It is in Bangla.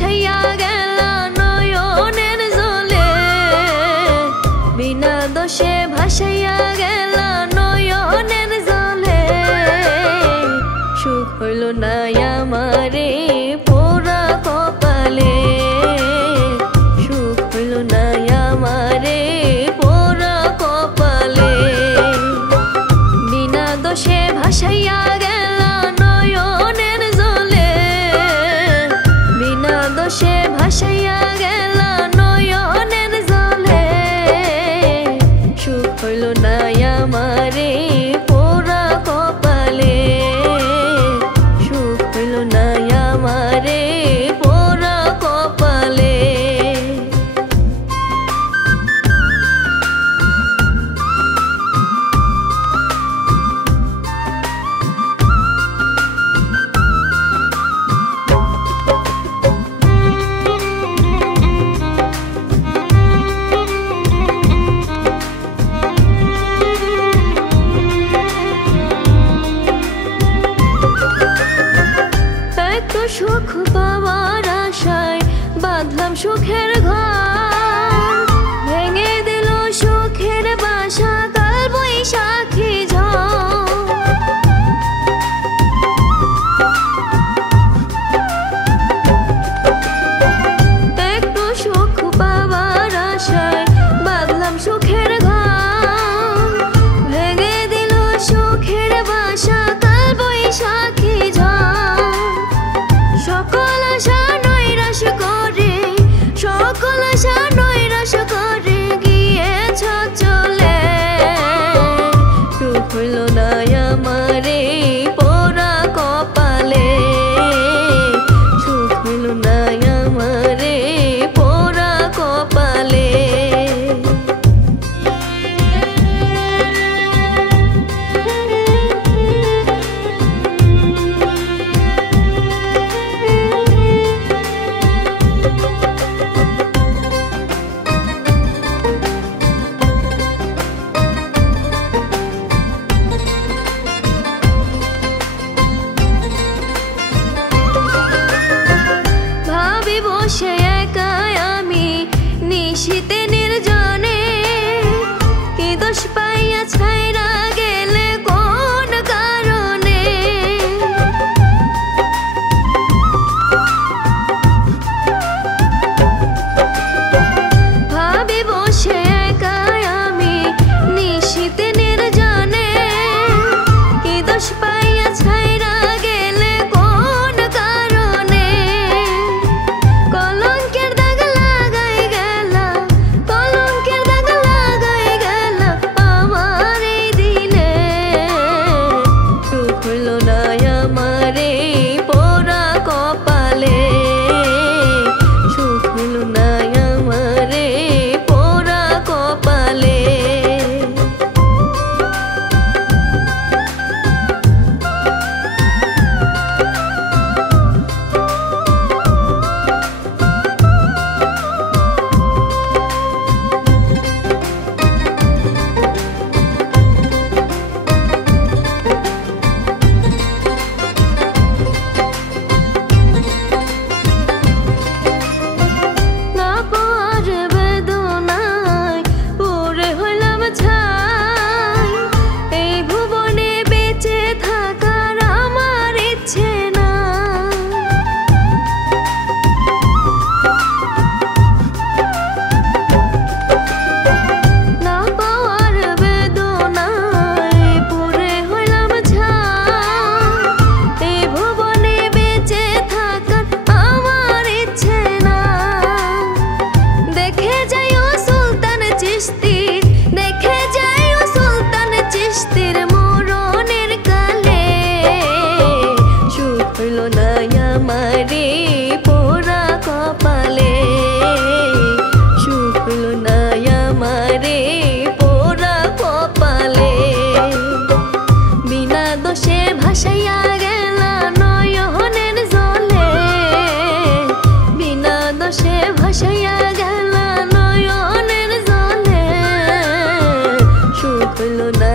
ভাসাইয়া গেলা নয়নের জলে, বিনা দোষে ভাসাইয়া গেলা নয়নের জলে। সুখ হইল না আমারে পোড়া কপালে, সুখ হইল না আমারে পোড়া কপালে। বিনা দোষে ভাসাইয়া গেলা নয়নের জলে, বিনা দোষে ভাসাইয়া গেলা নয়নের জলে। সুখ হইল না আমারে পোড়া কপালে, সুখ হইল না আমারে পোড়া কপালে। সুখ পাওয়ার আশায় বাঁধলাম সুখের ঘর, ভেঙে দিল সুখের বাসা কাল বৈশাখী ঝড়। একটু সুখ পাওয়ার আশায় বাঁধলাম সুখের ঘর, ভেঙে দিল সুখের বাসা কাল বৈশাখী ঝড়। সকল আশা নৈরাশ করে, সকল আশা নৈরাশ করে গিয়েছ চলে। সুখ হইল না আমারে পোড়া কপালে, সুখ হইল না আমারে পোড়া কপালে। বসে একা আমি নিশীতে নির্জনে, কি দোষ পাইয়া ছাইরা গেলে কোন কারণে। ভাবি বসে একা আমি নিশীতে নির্জনে, কি দোষ পাইয়া ছাইরা গেলে কোন কারণে। কলঙ্কের দাগ লাগাই গেলা, কলঙ্কের দাগ লাগাই গেলা আমার এই দিলে। সুখ হইল না আমারে পোড়া কপালে, সুখ হইল না আমারে পোড়া কপালে। আমারে পোড়া কপালে, সুখ হইল না আমারে পোড়া কপালে। বিনা দোষে ভাসাইয়া গেলা নয়নের জলে, বিনা দোষে ভাসাইয়া গেলা নয়নের জলে। সুখ হইল না